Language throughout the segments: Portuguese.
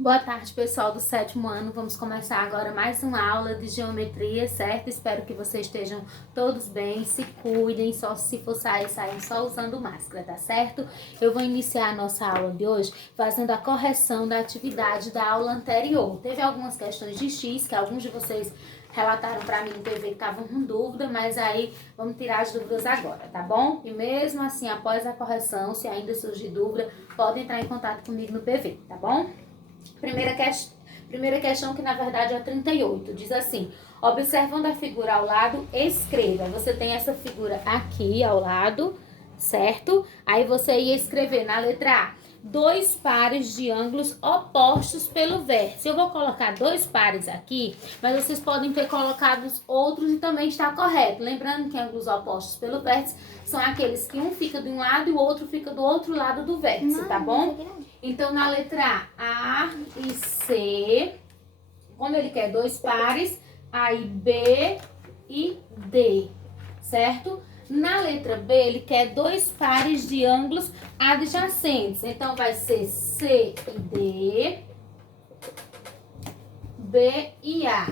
Boa tarde, pessoal do 7º ano. Vamos começar agora mais uma aula de geometria, certo? Espero que vocês estejam todos bem, se cuidem, só se for sair, saiam só usando máscara, tá certo? Eu vou iniciar a nossa aula de hoje fazendo a correção da atividade da aula anterior. Teve algumas questões de X que alguns de vocês relataram para mim no PV que estavam com dúvida, mas aí vamos tirar as dúvidas agora, tá bom? E mesmo assim, após a correção, se ainda surgir dúvida, pode entrar em contato comigo no PV, tá bom? Primeira questão, que na verdade é a 38, diz assim: observando a figura ao lado, escreva. Você tem essa figura aqui ao lado, certo? Aí você ia escrever na letra A, dois pares de ângulos opostos pelo vértice. Eu vou colocar dois pares aqui, mas vocês podem ter colocado outros e também está correto. Lembrando que ângulos opostos pelo vértice são aqueles que um fica de um lado e o outro fica do outro lado do vértice, tá bom? Então, na letra A e C, como ele quer dois pares, aí B e D, certo? Na letra B, ele quer dois pares de ângulos adjacentes. Então, vai ser C e D, B e A,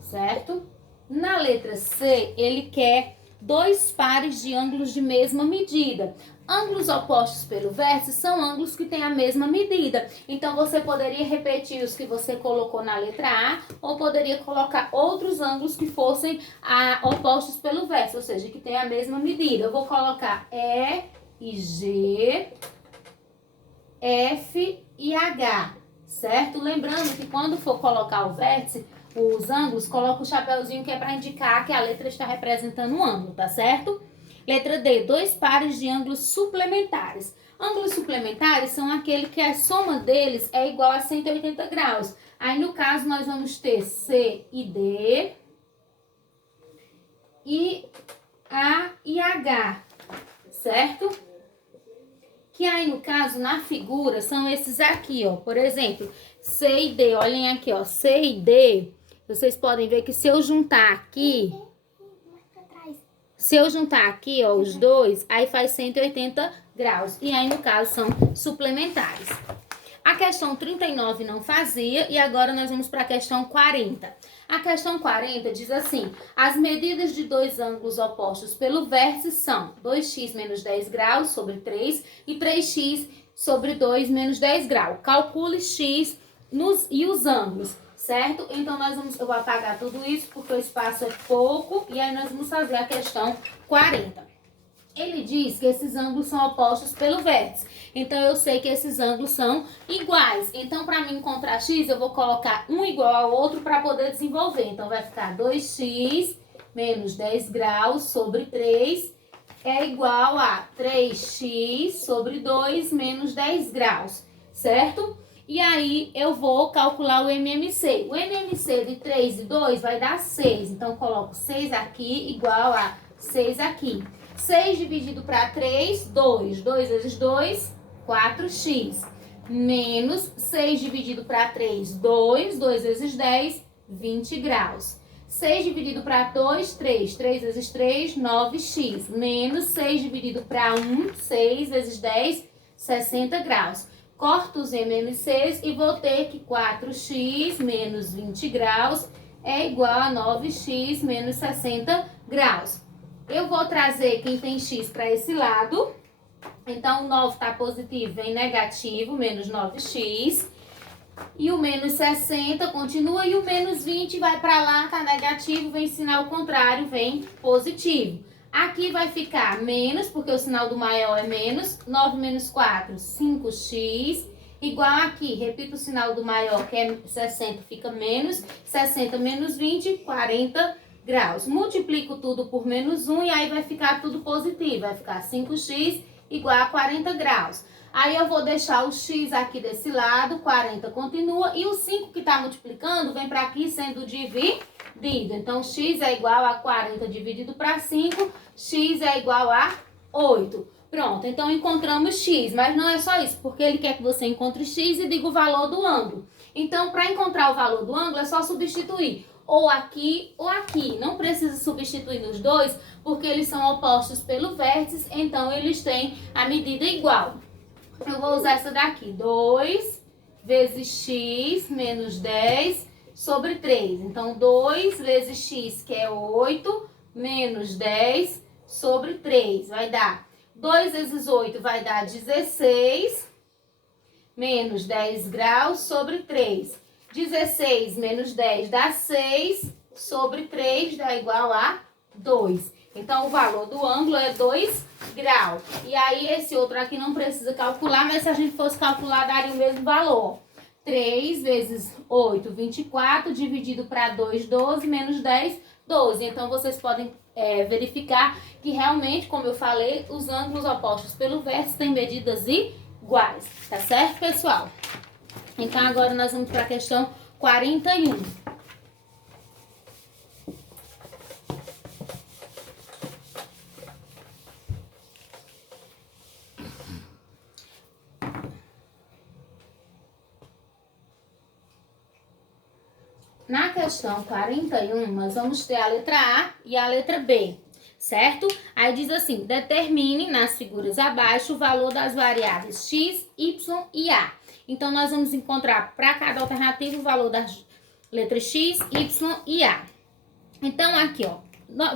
certo? Na letra C, ele quer dois pares de ângulos de mesma medida. Ângulos opostos pelo vértice são ângulos que têm a mesma medida. Então, você poderia repetir os que você colocou na letra A, ou poderia colocar outros ângulos que fossem opostos pelo vértice, ou seja, que têm a mesma medida. Eu vou colocar E e G, F e H, certo? Lembrando que quando for colocar o vértice, os ângulos, coloca o chapéuzinho que é para indicar que a letra está representando um ângulo, tá certo? Letra D, dois pares de ângulos suplementares. Ângulos suplementares são aqueles que a soma deles é igual a 180 graus. Aí, no caso, nós vamos ter C e D, e A e H, certo? Que aí, no caso, na figura, são esses aqui, ó. Por exemplo, C e D, olhem aqui, ó. C e D, vocês podem ver que se eu juntar aqui... Se eu juntar aqui, ó, os dois, aí faz 180 graus. E aí, no caso, são suplementares. A questão 39 não fazia e agora nós vamos para a questão 40. A questão 40 diz assim: as medidas de dois ângulos opostos pelo vértice são 2x menos 10 graus sobre 3 e 3x sobre 2 menos 10 graus. Calcule x e os ângulos. Certo? Então, eu vou apagar tudo isso porque o espaço é pouco e aí nós vamos fazer a questão 40. Ele diz que esses ângulos são opostos pelo vértice. Então, eu sei que esses ângulos são iguais. Então, para mim encontrar x, eu vou colocar um igual ao outro para poder desenvolver. Então, vai ficar 2x menos 10 graus sobre 3 é igual a 3x sobre 2 menos 10 graus, certo? E aí, eu vou calcular o MMC. O MMC de 3 e 2 vai dar 6. Então, coloco 6 aqui igual a 6 aqui. 6 dividido para 3, 2. 2 vezes 2, 4x. Menos 6 dividido para 3, 2. 2 vezes 10, 20 graus. 6 dividido para 2, 3. 3 vezes 3, 9x. Menos 6 dividido para 1, 6 vezes 10, 60 graus. Corto os MMCs e vou ter que 4x menos 20 graus é igual a 9x menos 60 graus. Eu vou trazer quem tem x para esse lado. Então, o 9 está positivo, vem negativo, menos 9x. E o menos 60 continua e o menos 20 vai para lá, está negativo, vem sinal contrário, vem positivo. Aqui vai ficar menos, porque o sinal do maior é menos. 9 menos 4, 5x. Igual aqui, repito o sinal do maior, que é 60, fica menos. 60 menos 20, 40 graus. Multiplico tudo por menos 1 e aí vai ficar tudo positivo. Vai ficar 5x igual a 40 graus. Aí eu vou deixar o x aqui desse lado, 40 continua. E o 5 que está multiplicando vem para aqui sendo dividido. Então, x é igual a 40 dividido para 5, x é igual a 8. Pronto, então encontramos x, mas não é só isso, porque ele quer que você encontre x e diga o valor do ângulo. Então, para encontrar o valor do ângulo, é só substituir ou aqui ou aqui. Não precisa substituir nos dois, porque eles são opostos pelo vértice, então eles têm a medida igual. Eu vou usar essa daqui, 2 vezes x menos 10 sobre 3. Então, 2 vezes x, que é 8, menos 10 sobre 3. Vai dar 2 vezes 8 vai dar 16, menos 10 graus sobre 3. 16 menos 10 dá 6, sobre 3 dá igual a 2. Então, o valor do ângulo é 2 graus. E aí, esse outro aqui não precisa calcular, mas se a gente fosse calcular, daria o mesmo valor. 3 vezes 8, 24, dividido para 2, 12, menos 10, 12. Então, vocês podem verificar que realmente, como eu falei, os ângulos opostos pelo vértice têm medidas iguais. Tá certo, pessoal? Então, agora nós vamos para a questão 41. Na questão 41, nós vamos ter a letra A e a letra B, certo? Aí diz assim, determine nas figuras abaixo o valor das variáveis x, y e a. Então, nós vamos encontrar para cada alternativa o valor das letras x, y e a. Então, aqui, ó,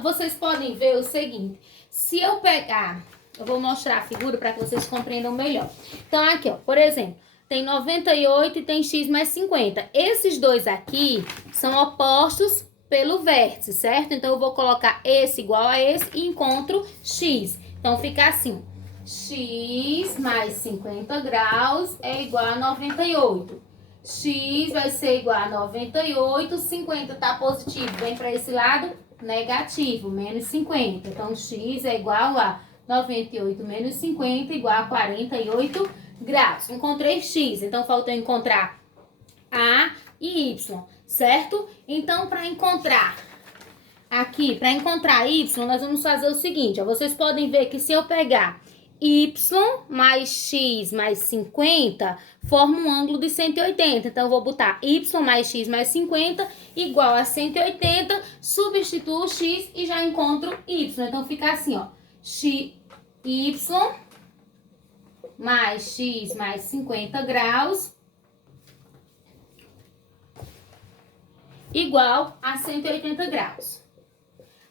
vocês podem ver o seguinte, se eu pegar, eu vou mostrar a figura para que vocês compreendam melhor. Então, aqui, ó, por exemplo, tem 98 e tem x mais 50. Esses dois aqui são opostos pelo vértice, certo? Então, eu vou colocar esse igual a esse e encontro x. Então, fica assim, x mais 50 graus é igual a 98. X vai ser igual a 98, 50 tá positivo, vem para esse lado, negativo, menos 50. Então, x é igual a 98 menos 50 igual a 48 graus. Encontrei x, então falta eu encontrar a e y, certo? Então, para encontrar aqui, para encontrar y, nós vamos fazer o seguinte, ó, vocês podem ver que se eu pegar y mais x mais 50 forma um ângulo de 180. Então, eu vou botar y mais x mais 50 igual a 180, substituo o x e já encontro y. Então, fica assim, ó, y mais x mais 50 graus igual a 180 graus.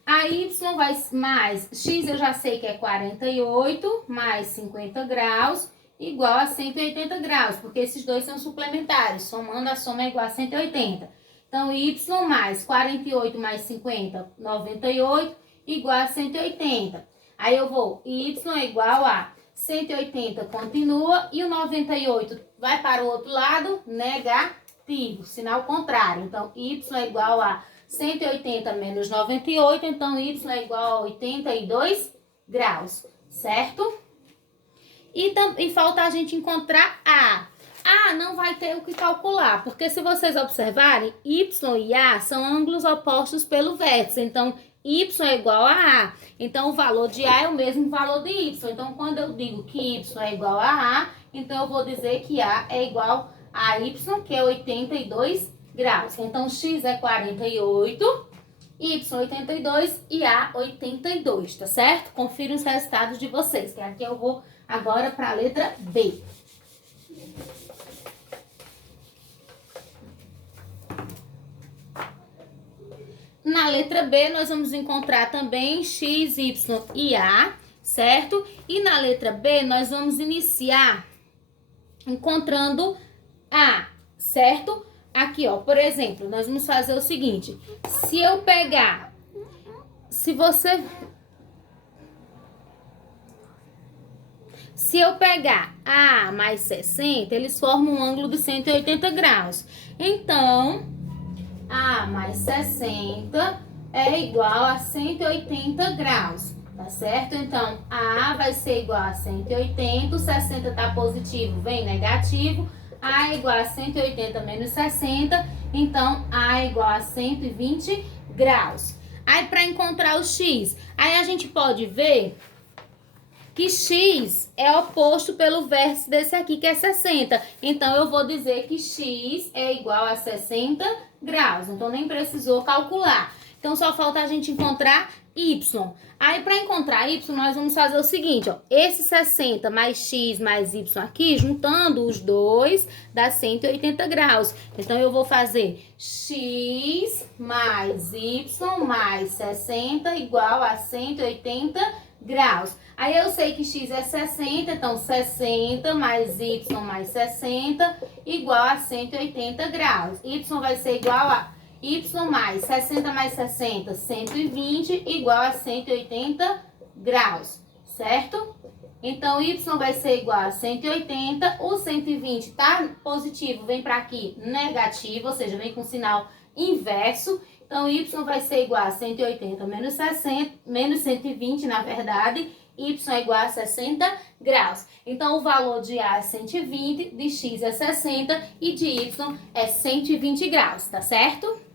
A y vai mais x, eu já sei que é 48, mais 50 graus, igual a 180 graus, porque esses dois são suplementares, somando a soma é igual a 180. Então, y mais 48 mais 50, 98, igual a 180. Aí eu vou, y é igual a 180 continua, e o 98 vai para o outro lado, negativo, sinal contrário. Então, y é igual a 180 menos 98, então y é igual a 82 graus, certo? E falta a gente encontrar a. A não vai ter o que calcular, porque se vocês observarem, y e a são ângulos opostos pelo vértice, então y é igual a a. Então, o valor de a é o mesmo valor de y. Então, quando eu digo que y é igual a a, então eu vou dizer que a é igual a y, que é 82 graus. Então, x é 48, y 82 e a 82, tá certo? Confira os resultados de vocês, que aqui eu vou agora para a letra B. Na letra B, nós vamos encontrar também x, y e a, certo? E na letra B, nós vamos iniciar encontrando a, certo? Aqui, ó, por exemplo, nós vamos fazer o seguinte. Se eu pegar, se eu pegar a mais 60, eles formam um ângulo de 180 graus. Então, a mais 60 é igual a 180 graus, tá certo? Então, a vai ser igual a 180, o 60 tá positivo, vem negativo, a é igual a 180 menos 60, então a é igual a 120 graus. Aí, para encontrar o x, aí a gente pode ver que x é oposto pelo vértice desse aqui, que é 60. Então, eu vou dizer que x é igual a 60 graus. Então, nem precisou calcular. Então, só falta a gente encontrar Y. Aí, para encontrar Y, nós vamos fazer o seguinte, ó. Esse 60 mais X mais Y aqui, juntando os dois, dá 180 graus. Então, eu vou fazer X mais Y mais 60 igual a 180 graus. Aí, eu sei que X é 60, então 60 mais Y mais 60 igual a 180 graus. Y vai ser igual a Y mais 60 mais 60, 120, igual a 180 graus, certo? Então, Y vai ser igual a 180, o 120 tá positivo, vem para aqui negativo, ou seja, vem com sinal inverso. Então, Y vai ser igual a 180 menos 60, menos 120, na verdade, Y é igual a 60 graus. Então, o valor de A é 120, de X é 60 e de Y é 120 graus, tá certo?